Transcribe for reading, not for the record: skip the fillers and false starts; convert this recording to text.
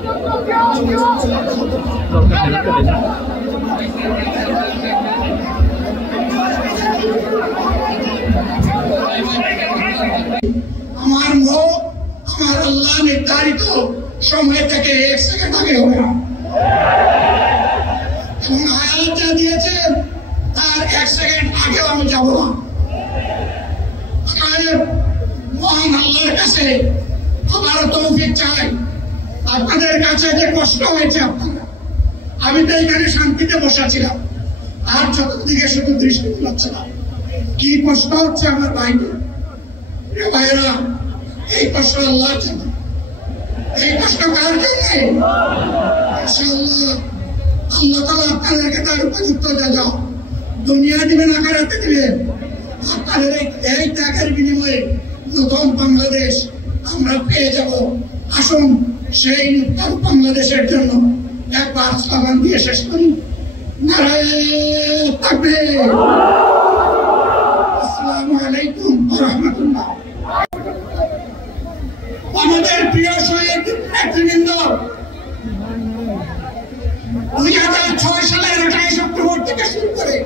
আমার মুখ আমার আল্লাহ নির্ধারিত সময় থেকে 1 সেকেন্ড আগে হবে না, এবং হায়াত যা দিয়েছেন তার 1 সেকেন্ড আগেও আমি যাব না। মহান আল্লাহর কাছে আবারও তৌফিক চাই। আপনাদের কাছে যে কষ্ট হয়েছে আপনারা, আমি তো এখানে শান্তিতে বসাছিলাম, আর চতুর্দিকে শুধু দৃষ্টি বুলাচ্ছিলাম। কি কষ্ট হচ্ছে আমার ভাইদের, ভাইয়েরা, এই কষ্ট আল্লাহর জন্য, এই কষ্ট কার জন্য? ইনশাআল্লাহ আল্লাহ তাআলা আপনাদেরকে তার উপযুক্ত যা দুনিয়া দিবেন, আখিরাতে দিবেন। আপনাদের এই ত্যাগের বিনিময়ে নতুন বাংলাদেশ আমরা পেয়ে যাব। আসুন সেই নতুন বাংলাদেশের জন্য একবার স্লোগান দিয়ে শেষ করি। নারায়ে তাকবীর। আসসালামু আলাইকুম ওয়া রাহমাতুল্লাহ। আমাদের প্রিয় শহীদ নেতৃবৃন্দ 2006 সালের 28 অক্টোবর থেকে শুরু করে